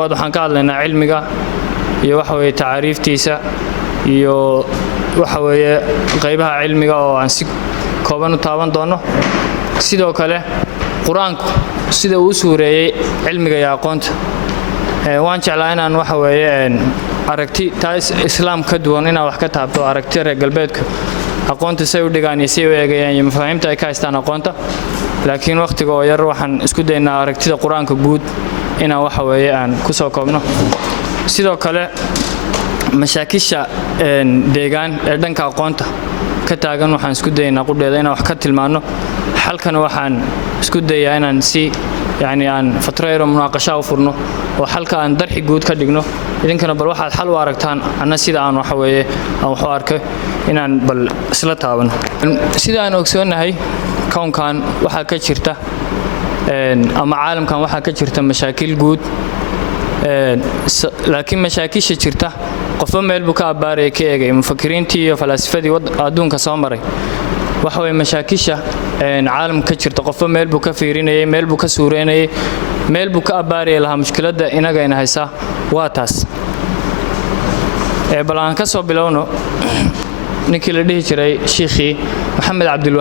waxaan ka hadlaynaa cilmiga iyo waxa weeye taariiftiisa iyo waxa weeye qaybaha cilmiga oo aan si kooban u taaban doono sidoo kale quraanku sida uu suureeyay cilmiga iyo aqoonta waan jeclaa inaan waxa weeye aragti taas islaam ka duwan inaan wax ka taabto aragti reer galbeedka aqoonta say u dhigaan iyo say u eegayaan iyo mafaahiimta ay ka haystaan aqoonta laakiin waqtiga oo yar waxaan isku daynaa aragtida quraanka guud inaan waxa weeye aan ku soo koobno sidoo kale mashaakisha deegaan ee dhanka aqoonta ka taagan waxaan isku daynaa qudheeda inaan wax ka tilmaano halkan waxaan isku dayaa inaan si aan fatreero munaaqasho u furno oo halka aan darxi guud ka dhigno idinkana bal waxaad xal u aragtaan anna sida aan waxa weeye aan wax u arkay inaan bal isla taabano sida aan ogsoonahay koonkan waxa ka jirta ama caalamkan waxa ka jirta mashaakil guud laakiin mashaakisha jirta qofba meel buu ka abaaray ka eegay mufakkiriintii iyo falaasifadii adduunka soo maray waxa way mashaakisha caalamka ka jirta qofba meel buu ka fiirinayay meel buu ka suureynayay meel buu ka abaaray laha mushkiladda inagayna haysa waa taas bal aan ka soo bilowno ninkii la dhihi jiray sheekhi maxamed cabdul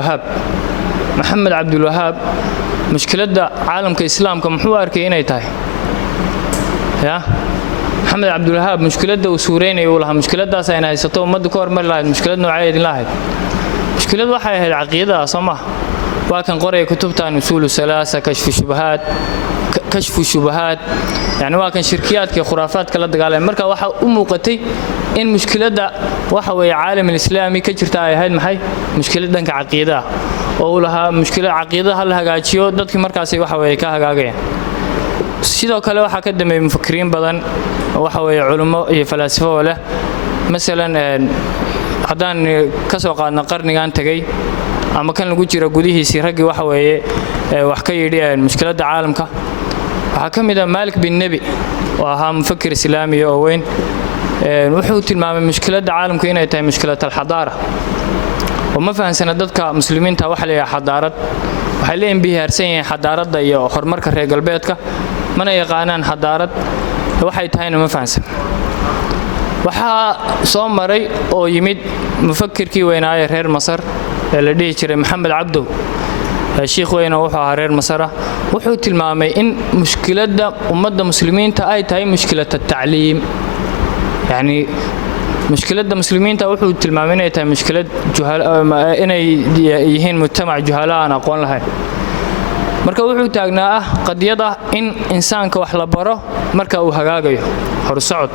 wahaab mushkiladda caalamka islaamka muxuu arkay inay tahay محمد عبد الوهاب مشكلته وسوريني ولها مشكلتها ساينا هيستو umadu ka hormar lahayd mushkilad nooceed in lahayd mushkilad waxay ahayd aqeedada Soomaa waa kan qoray kutubtan usul salaasa kashfu shubahat waa kan shirkiyaadka khuraafaadka la dagaalamay marka waxa u muuqatay in mushkiladda waxa way caalamka islaami ka jirta ay ahayd maxay mushkilad dhanka aqeedada oo laha mushkilad aqeedada la hagaajiyo dadkii markaas waxa way ka hagaagayaan sidoo kale waxa ka dambeeyay mufakkiriin badan waxa weeye culimo iyo falaasifo wala midalan hadaan ka soo qaadna qarnigan tagay ama kan lagu jiro gudihiisii ragii waxa weeye wax ka yidhiyeen mushkiladda caalamka waxa kamid ah Malik bin Nabi oo ahaa mufakkir islaami oo weyn wuxuu tilmaamay mushkiladda caalamka inay tahay mushkilad al-hadaara oo ma fahansana dadka muslimiinta waxa la yiraahdo xadaarad waxay leeyihiin bihaarsan yahay xadaaradda iyo horumarka reer galbeedka mana yaqaanaan xadaarad waxay tahayna ma fahansan waxa soo maray oo yimid mufakkirkii weynaaye reer Masar ee la dhihi jiray Maxamed Cabdo sheekh weyn oo wuxuu ahaa reer Masar wuxuu tilmaamay in mushkiladda ummadda muslimiinta ay tahay mushkilada tacliim mushkiladda muslimiinta wuxuu tilmaamay inay tahay mushkilad inay yihiin mujtamac juhala aan aqoon lahayn marka wuxuu taagnaa qadiyada in insaanka wax la baro marka uu hagaagayo horsocod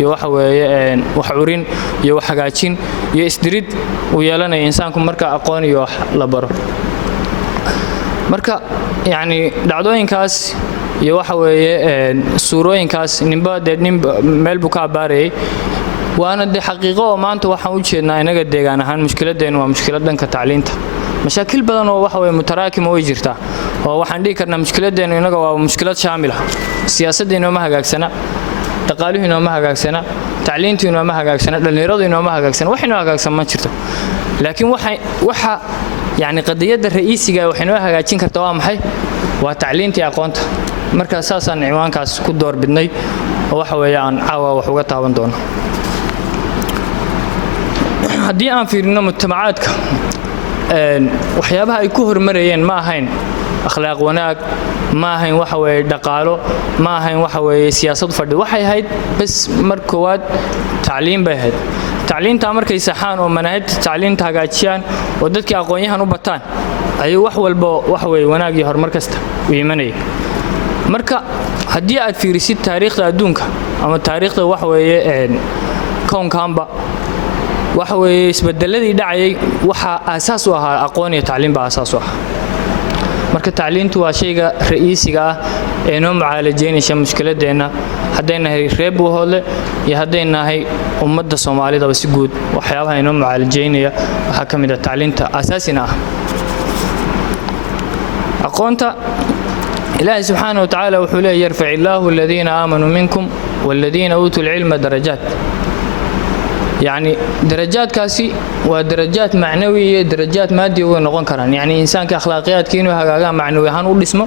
iyo waxa weeye wax urin iyo wax hagaajin iyo isdirid uu yeelanayo insaanku marka aqoon iyo wax la baro marka dhacdooyinkaas iyo waxa weeye suurooyinkaas nimba meel buu ka abaarayay waana xaqiiqo oo maanta waxaan u jeednaa inaga deegaan ahaan mushkiladeenu waa mushkilad dhanka tacliinta mashaakil badan oo waxa weeye mutaraakimo way jirtaa oo waxaan dhigi karnaa mushkiladeenu inaga waa mushkilad shaamil ah siyaasadeenu ma hagaagsana dhaqaalihiinu ma hagaagsana tacliintiinu ma hagaagsana dhalinyaradiinu ma hagaagsana waxina hagaagsan ma jirto laakiin waxa qadiyada ra'iisiga waxaynu hagaajin kartaa waa maxay waa tacliintii aqoonta marka saasaan ciwaankaas ku door bidnay oo waxa weeye aan caawa wax uga taaban doono haddii aan fiirino mujtamacaadka waxyaabaha ay ku hormarayeen ma ahayn akhlaaq wanaag ma ahayn waxa weeye dhaqaalo ma ahayn waxa weeye siyaasad fadhi waxay ahayd bas markood tacliin bay ahayd tacliinta markay saxaan oo manhajta tacliinta hagaajiyaan oo dadkii aqoonyahan u bataan ay wax walba wax weeye wanaag iyo horumar kasta u yimaanay marka haddii aad fiirisid taariikhda adduunka ama taariikhda waxa weeye koonkaanba waxa weeye isbedeladii dhacayay waxa asaas u ahaa aqoon iyo tacliin baa asaas u ah marka tacliintu waa shayga ra'iisiga ah ee noo mucaalajeynaysa mushkiladeena haddaynahay reeb u hoole iyo haddaynahay ummadda Soomaalida si guud waxyaabaha inoo mucaalajeynaya waxa kamid ah tacliinta asaasina ah aqoonta ilaahay subhanahu wa ta'ala wuxuu leeyahay yarfa'illahu alladheena aamanu minkum walladheena utul ilma darajat يعني درجات كاسي ودرجات معنوية درجات مادية ونقون كران يعني إنسان كأخلاقيات كينو هجاجا معنوي هانو اسمه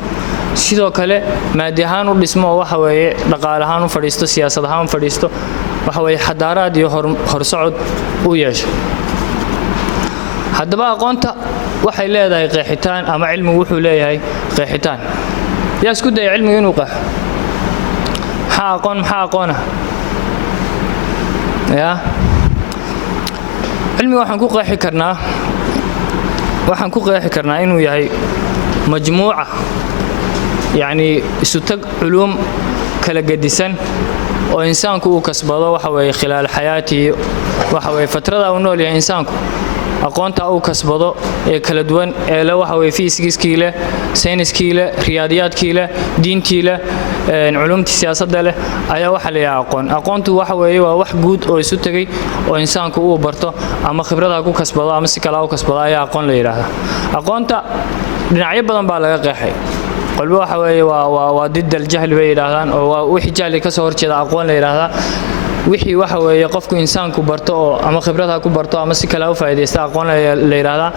sidoo kale maadi ahaan u dhismo waxa weeye dhaqaale ahaan u fadhiisto siyaasad ahaan u fadhiisto waxa weeye xadaaraad iyo horsocod u yeesho haddaba aqoonta waxay leedahay qeexitaan ama cilmigu wuxuu leeyahay qeexitaan yaa isku day cilmigu inuu qeexo maxaa aqoona ya cilmiga waxaan ku qeexi karnaa inuu yahay majmuuca يعني ستق علوم كلا قديسن وإنسان كو كسبضه وحوي خلال حياتي وحوي فترة أو نول يا إنسان أقونت أو كسبضه كلا دوان لا وحوي فيزيكس كيله ساينس كيله رياضيات كيله دين كيله علوم السياسة ده أيه وحلا يا أقونت وحوي وحجود أو ستقي وإنسان كو برته أما خبرته كو كسبضه أما سكلا أو كسبضه أيه أقون ليره أقونت نعيب بدن بالغ قحي قلبه waxa weeye waa did al-jahl way yiraahdaan oo wixii jahli ka soo horjeeda aqoon la yiraahdaa wixii waxa weeye qofku insaanku barto oo ama khibradaha ku barto ama si kale u faa'iideysta aqoon la yiraahdaa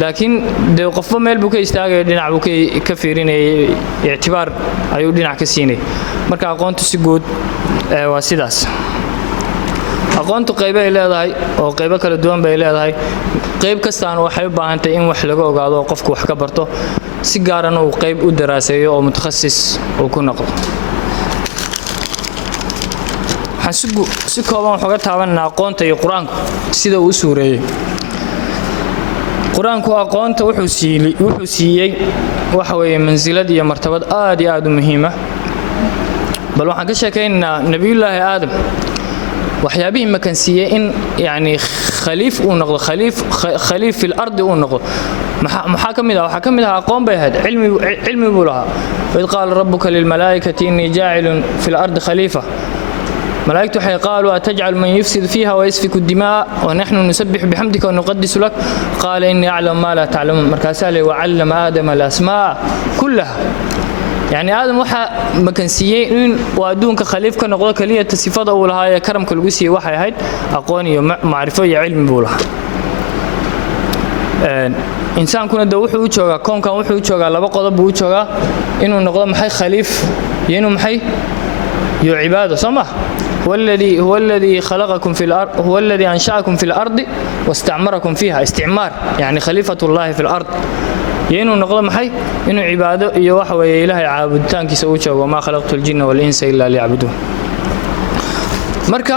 laakiin de qofba meel buu ka istaagay dhinac buu ka fiirinayay i'tibaar ayuu dhinac ka siinay marka aqoontu si guud waa sidaas aqoontu qayb ay leedahay oo qayb kala duwan bay leedahay qayb kastaan waxay u baahan tahay in wax laga ogaado qofku wax ka barto si gaarana uu qayb u daraaseeyo oo mutakhasis uu ku noqdo si kooban waxooga taabanaa aqoonta iyo qur-aanku sida uu suureeyey qur-aanku aqoonta wuxuu siiyey waxa weeye mansilad iyo martabad aad iyo aad u muhiima bal waxaan ka sheekaynaa nabiyullaahi aadam waxyaabihii makan siiyey in yani khaliif uu noqdo khaliif fil ardi uu noqdo maxaa kamid ah waxa kamid ah aqoon bay ahayd cilmi buu lahaa wid qaala rabbuka lil malaa'ikati inni jaa'ilun fil ardi khalifa ملائكته حي قالوا أتجعل من يفسد فيها ويسفك الدماء ونحن نسبح بحمدك ونقدس لك قال إني أعلم ما لا تعلمون مركاسالي وعلم آدم الأسماء كلها يعني آدم وحا مكنسيين وأدونك خليف كنقضى كلية الصفات أولها يا كرم كالوسي وحي هيد أقواني معرفة علم بولها إنسان كنا دوحي وجهه كون كان وحي وجهه لبا قضب وجهه إنه نقضى محي خليف ينو محي يو عباده صمح هو الذي خلقكم في الأرض هو الذي أنشأكم في الأرض واستعمركم فيها استعمار يعني خليفة الله في الأرض ينو نقضى محي إنه عباده يوحى وإلهي عابدتان كسوجه وما خلقت الجن والإنس إلا ليعبدون marka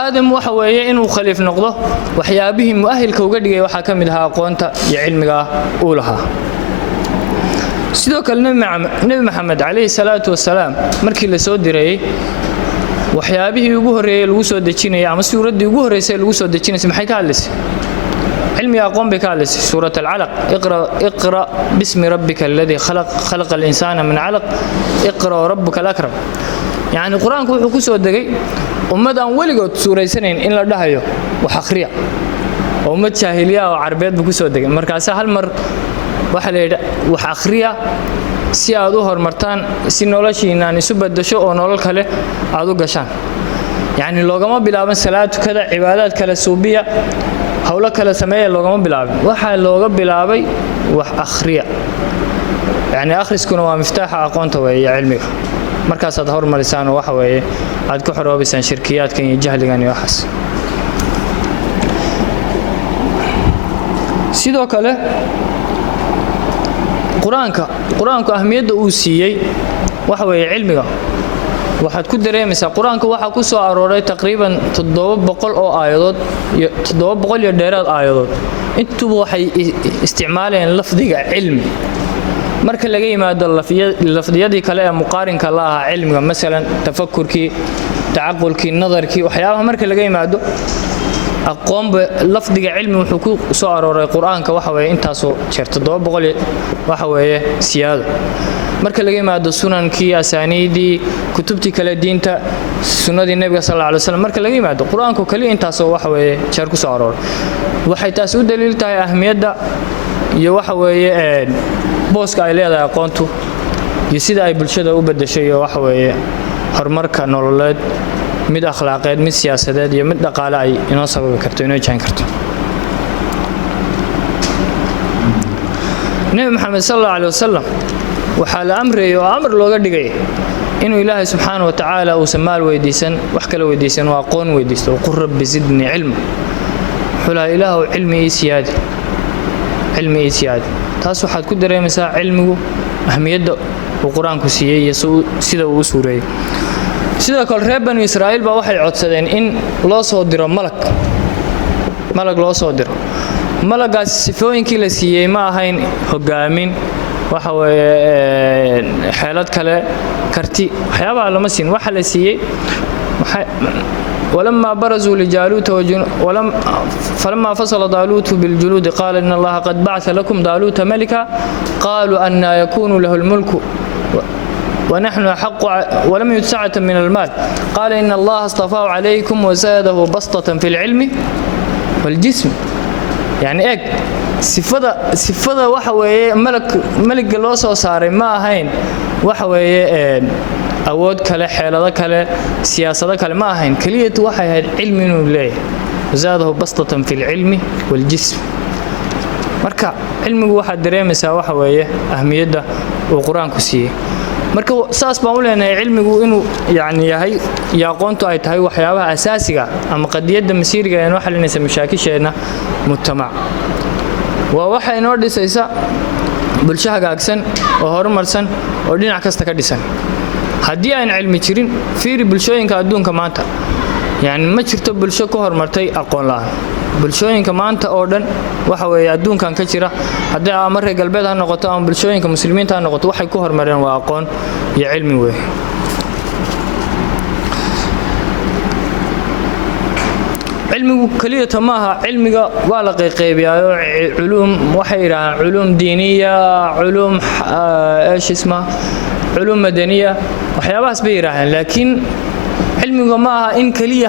aadam waxa weeye inuu khaliif noqdo waxyaabihii muahilka uga dhigay waxa kamid ah aqoonta iyo cilmiga uu lahaa sidoo kale nabi maxamed kaleey salaatu wasalaam markii la soo diray waxyaabihii ugu horeeyay lagu soo dejinay ama suuradii ugu horeysay lagu soo dejinay maxay ka hadlaysay علمي أقوم بكالس سورة العلق اقرأ باسم ربك الذي خلق الإنسان من علق اقرأ ربك الأكرم يعني القرآن كله كسر دقي ومدى ولقت سورة سنين إن لا دهيو وحقرية ومد شاهلية وعربيات بكسر دقي مركزها هالمر وحلي وحقرية si aad u hormartaan si noloshiina aan isu badasho oo nolol kale aad u gashaan yani loogama bilaaban salaad kada cibaadad kala suubiya hawlo kala sameeya loogama bilaabin waxa looga bilaabay wax akhriya yani akhriskuna waa miftaaxa aqoonta weeye cilmiga markaas aad hormarisaan waxa weeye aad ku xoroobisan shirkiyaadkan iyo jahligan iyo waxas sidoo kale quraanka ahmiyada uu siiyay waxa weeye cilmiga waxaad ku dareemaysaa quraanka waxa ku soo arooray taqriiban 700 oo aayadood 700 iyo dheeraad aayadood intuba waxay isticmaaleen lafdiga cilmi marka laga yimaado lafdiyadii kale ee muqaarinka la aha cilmiga mesela tafakkurkii tacaqulkii nadarkii waxyaabaha marka laga yimaado aqoon lafdiga cilmi wuxuu ku soo arooray quraanka waxa weeye intaas oo jeer 700 waxa weeye siyaado marka laga yimaado sunankii asaaniidii kutubtii kale diinta sunnadii nabiga sallallahu alayhi wasallam marka laga yimaado quraanku kali intaas oo waxa weeye jeer ku soo arooray waxay taas u daliil tahay ahmiyada iyo waxa weeye booska ay leedahay aqoontu iyo sida ay bulshada u bedeshay waxa weeye horumarka nololeed mid akhlaaqeed mid siyaasadeed iyo mid dhaqaale ay inoo sababi karto inoo jaan karto nabi maxamed sallallahu alayhi wasallam waxa la amray oo amar looga dhigay inuu ilaahay subxaanahu wa ta'ala uu samaal weydiisan wax kale weydiisan waa aqoon weydiisto qur rabbi zidni ilma xula ilaahu cilmi siyaad taas waxaad ku dareemaysaa cilmigu ahmiyadda uu quraanku siiyay iyo sida uu suureeyay sidoo kale reer bani israa'iil baa waxay codsadeen in loo soo diro malag loo soo diro malagaas sifooyinkii la siiyay ma ahayn hogaamin waxa weeye xeelad kale karti waxyaabaha lama siin waxa la siiyay ولما برزوا لجالوت فلما فصل طالوت بالجلود قال إن الله قد بعث لكم طالوت ملكا قالوا أن يكون له الملك ونحن أحق ولم يتسعة من المال قال إن الله اصطفاه عليكم وزاده بسطة في العلم والجسم يعني إيه sifada waxa weeye malag loo soo saaray ma ahayn waxa weeye awood kale xeelado kale siyaasado kale ma ahayn kaliyatu waxay ahayd cilmi inuu leeyahay zaadahu bastatan fil ilmi wal jism marka cilmigu waxa dareemaysaa waxa weeye ahmiyadda uu quraanku siiyay marka saas baan u leenahay cilmigu inuu yahay aqoontu ay tahay waxyaabaha asaasiga ama qadiyadda masiiriga ee noo xalinaysa mashaakisheena mujtamac waa waxa inoo dhisaysa bulsho hagaagsan oo horumarsan oo dhinac kasta ka dhisan haddii aan cilmi jirin fiiri bulshooyinka adduunka maanta ma jirto bulsho ku horumartay aqoon la'aan bulshooyinka maanta oo dhan waxa weeye adduunkan ka jira haddii ama reer galbeed ha noqoto ama bulshooyinka muslimiinta ha noqoto waxay ku horumareen waa aqoon iyo cilmi weey علمي كلية maaha cilmiga waa la qeybiyaayo علوم waxay yiraahdaan علوم diiniya علوم ايش اسمها علوم مدنيه waxyaabahaas bay yiraahdaan laakiin cilmiga maaha in kaliya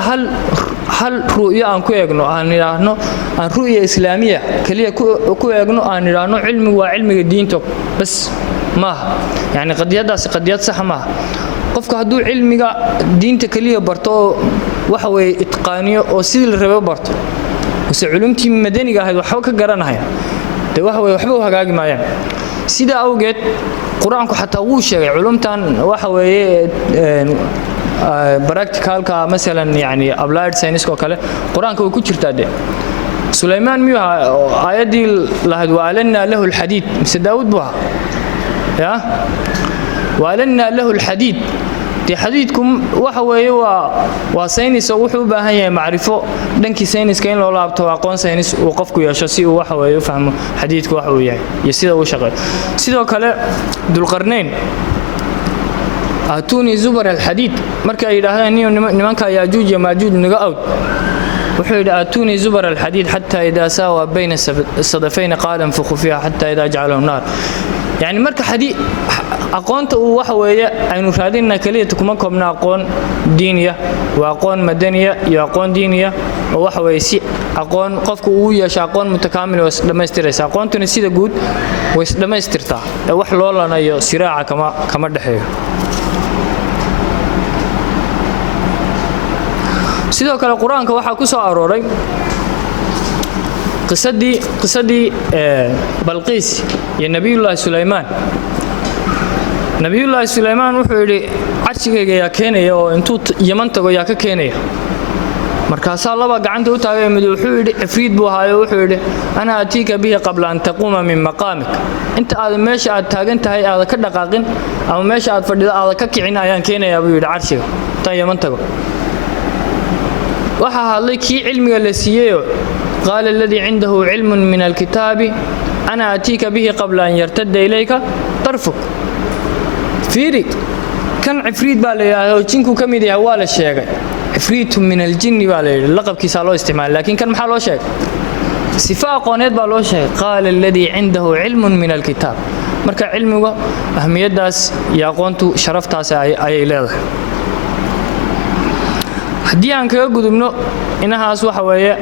hal ru'yo aan ku eegno aan yiraahno aan ru'yo islaamiya kaliya ku eegno aan yiraahno cilmigu waa cilmiga diinta bas maaha qadiyadaas qadiyad sax maaha qofka hadduu cilmiga diinta kaliya barto waxa weeye itqaaniyo oo sidii la rabo barto wase culumtii madaniga ahayd waxba ka garanaya waxa weeye waxba u hagaagi maayaan sida awgeed quraanku xataa wuu sheegay culumtan waxa weeye practicalka مثلا applied science oo kale quraanka way ku jirtaa Suleymaan miyuu aayadii lahad wa'alanna lahu alhadid mise Daawud buha wa'alanna lahu alhadid xadiidku waxa weeye waa saynis oo wuxuu u baahan yahay macrifo dhankii sayniska in loo laabto aqoon saynis uu qofku yeesho si uu waxa weeye u fahmo xadiidku waxa uu yahay iyo sida uu shaqeeyo sidoo kale dulqarnayn atuni zubar alhadid marka ay yiraahdaan nimanka yaajuuj iyo maajuuj naga awd wuxuu yidhi atuni zubar alhadid hatta idha sawa bayna sadafayn qalan fakhu fiha hatta idha ja'alahu nar marka xadii aqoonta uu waxa weeye aynu raadinna kaliya kuma koobna aqoon diiniya waa aqoon madaniya iyo aqoon diiniya oo waxa weeye si aqoon qofku uu yeesho aqoon mutakaamil oo dhameystiraysa aqoontuna sida guud way dhameystirtaa wax loo lanayo siraaca kama dhaxeeyo sidoo kale quraanka waxa ku soo arooray qisadii balqiis iyo nabiyullaahi Suleymaan wuxuu yiri arshigayga yaa keenaya oo intuu Yaman tago yaa ka keenaya markaas laba gacanta u taagay mid wuxuu yiri afriid buu haayo wuxuu yiri ana atiika bihi qabla an taquma min maqamik inta aad meesha aad taagan tahay aad ka dhaqaaqin ama meesha aad fadhido aad ka kicin ayaan keenaya buu yiri arshiga tan Yaman tago waxa hadlay kii cilmiga la siiyay قال الذي عنده علم من الكتاب أنا أتيك به قبل أن يرتد إليك طرفك فيري كان عفريت بالي جنكو كميدي أول الشيء عفريت من الجن بالي اللقب كيسالو استعمال لكن كان محلو شيء صفاء قونيت بالو شيء قال الذي عنده علم من الكتاب مركا علمه أهمية داس يا قونتو شرفتاس أي ليلة haddii aan kaga gudubno inahaas waxa weeye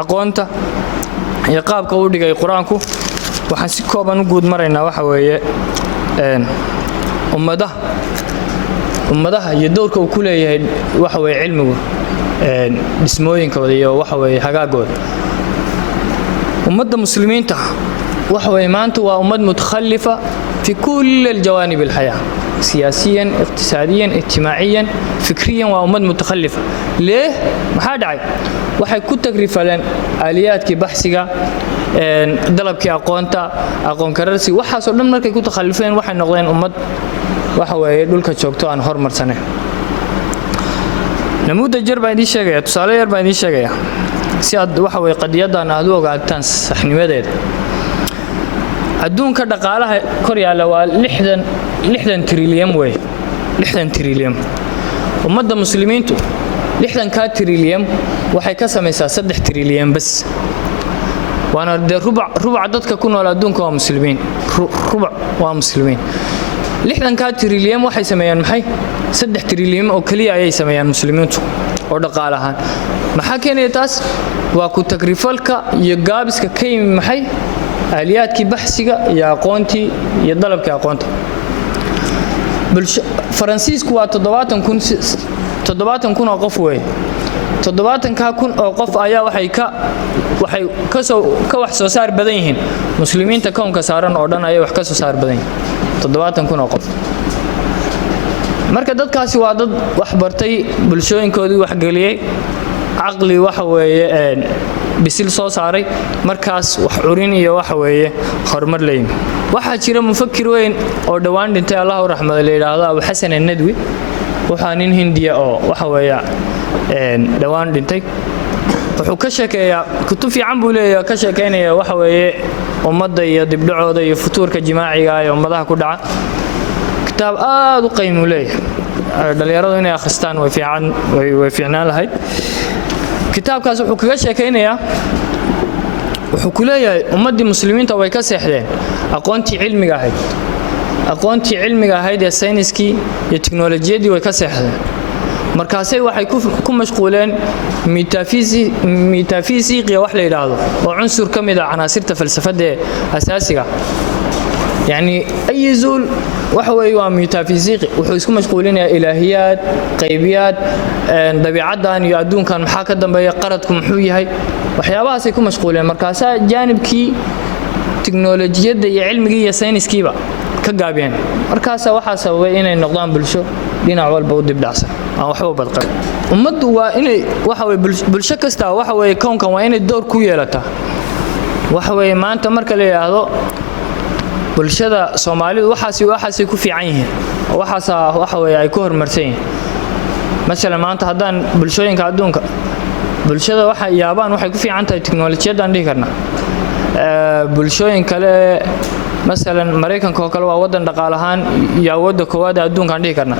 aqoonta iyo qaabka uu dhigay quraanku waxaan si kooban u guud maraynaa waxa weeye ummadaha ummadaha iyo doorka uu ku leeyahay waxa weeye cilmigu dhismooyinkooda iyo waxa weeye hagaagooda ummadda muslimiinta waxa weeye maanta waa ummad mutakhalifa fi kull aljawanib alhayah سياسيا اقتصاديا اجتماعيا فكريا وأمد متخلفة ليه؟ ما داعي waxay ku tagrifalen aaliyaadkii baxsiga dalabkii aqoon kararsi waxa soo dhan markay ku takhalifeen waxay noqdeen ummad waxa weeye dhulka joogto aan hormarsanay namuuda jarba idin sheegaya tusaale yar baa idin sheegaya si aad waxa weeye qadiyadan aad u ogaataan saxnimadeeda adduunka dhaqaalaha kor yaala waa 60 trilyan way 60 trilyan ummadda muslimiintu 60 trilyan waxay ka samaysaa 3 trilyan bas waana rubuc dadka ku nool adduunka waa muslimiin rubuc waa muslimiin 60 trilyan waxay sameeyaan maxay 3 trilyan oo kaliya ayay sameeyaan muslimiintu oo dhaqaalahan maxaa keenaya taas waa ku tagrifalka iyo gaabiska ka yimid maxay aaliyaadkii baxsiga iyo aqoontii iyo dalabkii aqoonta faransiisku waa 70,000 oo qof weey 70,000 oo qof ayaa waxay ka wax soo saar badan yihiin muslimiinta koonka saaran oo dhan ayay wax ka soo saar badan yihiin 70,000 oo qof marka dadkaasi waa dad wax bartay bulshooyinkoodii wax galiyay aqli waxa weeye bisil soo saaray markaas wax curin iyo waxa weeye hormar leeyim waxa jira mufakkir weyn oo dhawaan dhintay Allah u raxmado leeyahay Abu Hasan an-Nadwi waxa nin Hindiya oo waxa weeye dhawaan dhintay wuxuu ka sheekeeyaa kutub fiican buu leeyahay ka sheekeynaya waxa weeye ummadda iyo dibdhacooda iyo futuurka jimaaciga ee ummadaha ku dhaca kitaab aad u qiimo leeyahay dhalinyaradu inay akhristaan way fiicnaan lahayd kitaabkaas wuxuu kaga sheekeynayaa wuxuu ku leeyahay ummadii muslimiinta way ka seexdeen aqoontii cilmiga ahayd ee sayniskii iyo tiknoolajiyadii way ka seexdeen markaasay waxay ku mashquuleen metafisiqiya wax la yiraahdo oo cunsur kamid ah canaasirta falsafada asaasiga يعني أي زول وحوي وميتافيزيقي وحيسكو مشغولين يا إلهيات قيبيات طبيعات دان يعدون كان محاكا دنبايا قردكم حوي هاي وحيابها سيكون مشغولين مركاسا جانب كي تكنولوجيا يا علمي يا ساينس كيبا كقابين مركاسا وحا سوي إنay noqdaan bulsho dhinac walba u dib dhacsan aan waxba badqab ummaddu waa inay waxa way bulsho kasta waxa way koonkan waa inay door ku yeelataa waxa way maanta marka la yiraahdo bulshada Soomaalidu waxaasi ku fiican yihiin waxa weeye ay ku hormarsan yihiin mesela maanta hadaan bulshooyinka adduunka bulshada waxa yaabaan waxay ku fiican tahay tiknoolajiyada dhigi karna bulshooyin kale mesela Mareykanka oo kale waa wadan dhaqaalahaan iyo awoodda koowaad adduunka dhigi karna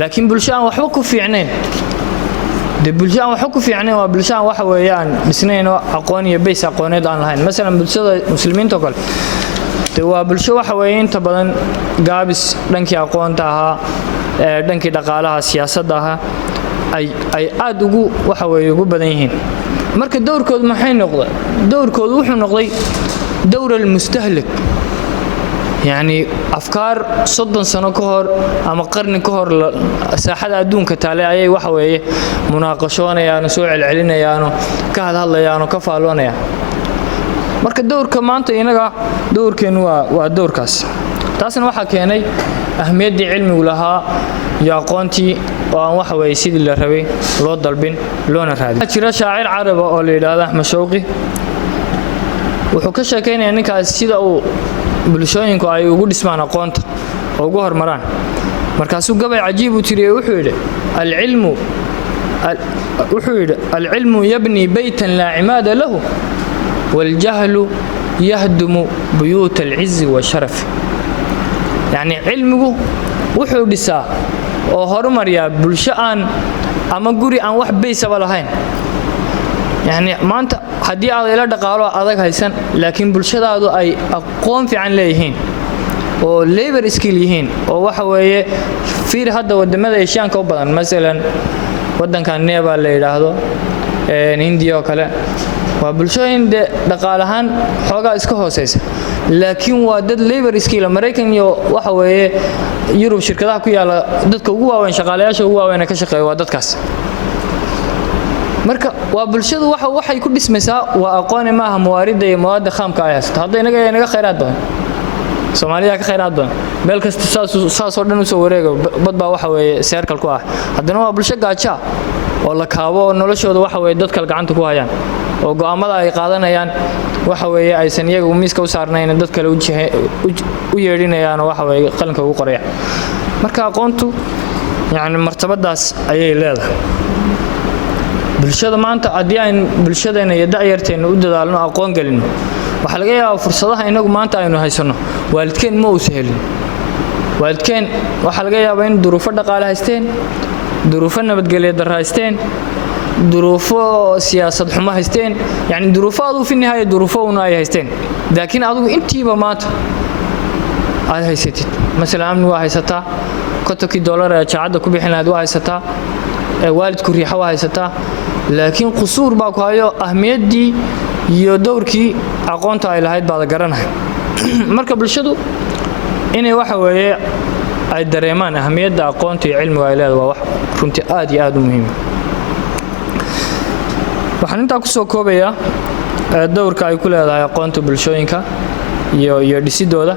laakiin bulshada waxba ku fiicneen bulshada waxa ku fiicneen waa bulshada waxa weeyaan dhisnayno aqoon iyo beys aqooneed aan lahayn mesela bulshada muslimiinta oo kale waa bulsho waxa weeye inta badan gaabis dhankii aqoonta ahaa dhankii dhaqaalaha siyaasadda ahaa ay aad ugu waxa weeye ugu badan yihiin marka doorkoodu maxay noqday doorkoodu wuxuu noqday dowr al-mustahlik يعني أفكار صدّن سنة كهر أما قرن كهر ساحة أدون كتالي أي وحوي مناقشون يعني سوء العلنا يعني كهذا الله يعني كفالون يعني marka doorka maanta inaga doorkeen waa doorkaas taasna waxa keenay ahmiyadii cilmigu lahaa iyo aqoontii oo aan waxa weey sidii la rabay loo dalbin loona raadin jira shaacir carab oo la yiraahdo Ahmed Shawqi wuxuu ka sheekeynaa ninkaas sida uu bulshooyinku ay ugu dhismaan aqoonta oo ugu hormaraan markaasuu gabay cajiib u tiriyay wuxuu yiri al-ilmu yabni baytan la imada lahu والجهل يهدم بيوت العز والشرف يعني علمه wuxuu dhisaa oo horumariya bulsho aan ama guri aan wax beysaba lahayn يعني maanta hadii aad ila dhaqaalo adag haysan laakiin bulshadaadu ay aqoon fiican leeyihiin oo labor skill yihiin oo waxa weeye fiir hadda wadamada Aasiyaanka u badan mesela wadankan Nepal la yiraahdo India oo kale waa bulshooyin dhaqaalahan xoogaa iska hooseysa laakiin waa dad labor skill Mareykan iyo waxa weeye Yurub shirkadaha ku yaala dadka ugu waaweyn shaqaalayaasha ugu waaweyn ka shaqeeya waa dadkaas marka waa bulshadu waxay ku dhismaysaa waa aqoon ma aha muwaarida iyo mawaada khamka ay haysto hadda inaga khayraad badan Soomaaliya ka khayraad badan meel kasta saas oo dhan u soo wareega bad baa waxa weeye circle ku ah haddana waa bulsho gaaja oo la kaabo noloshooda waxa weeye dadka gacanta ku hayaan oo go'aamada ay qaadanayaan waxa weeye aysan iyagu miiska u saarnayn dad kale u yeedhinayaan waxa weeye qalinka ugu qoraya marka aqoontu yani martabadaas ayay leedahay bulshada maanta hadii ay bulshadeena iyo da'yarteena u dadaalno aqoon galino waxa laga yaabaa fursadaha inagu maanta aynu haysano waalidkeen ma u sahlin waalidkeen waxa laga yaabaa in duruufo dhaqaale haysteen duruufo nabadgelyo darro haysteen duruufo siyaasad xumo haysteen yani duruufaadu fi nihaaya duruufo una ay haysteen laakiin adigu intiiba maanta aad haysatid mesela amni waa haysataa $50 ee jaacada ku bixin lahayd waa haysataa waalidku riixo waa haysataa laakiin qusuur baa ku hayo ahmiyadii iyo dowrkii aqoonta ay lahayd baad garanahay marka bulshadu inay waxa weeye ay dareemaan ahmiyadda aqoonta iyo cilmiga ay leedahay waa wax runtii aad iyo aad u muhiim waxaan inta ku soo koobayaa dowrka ay ku leedahay aqoonta bulshooyinka iyo dhisidooda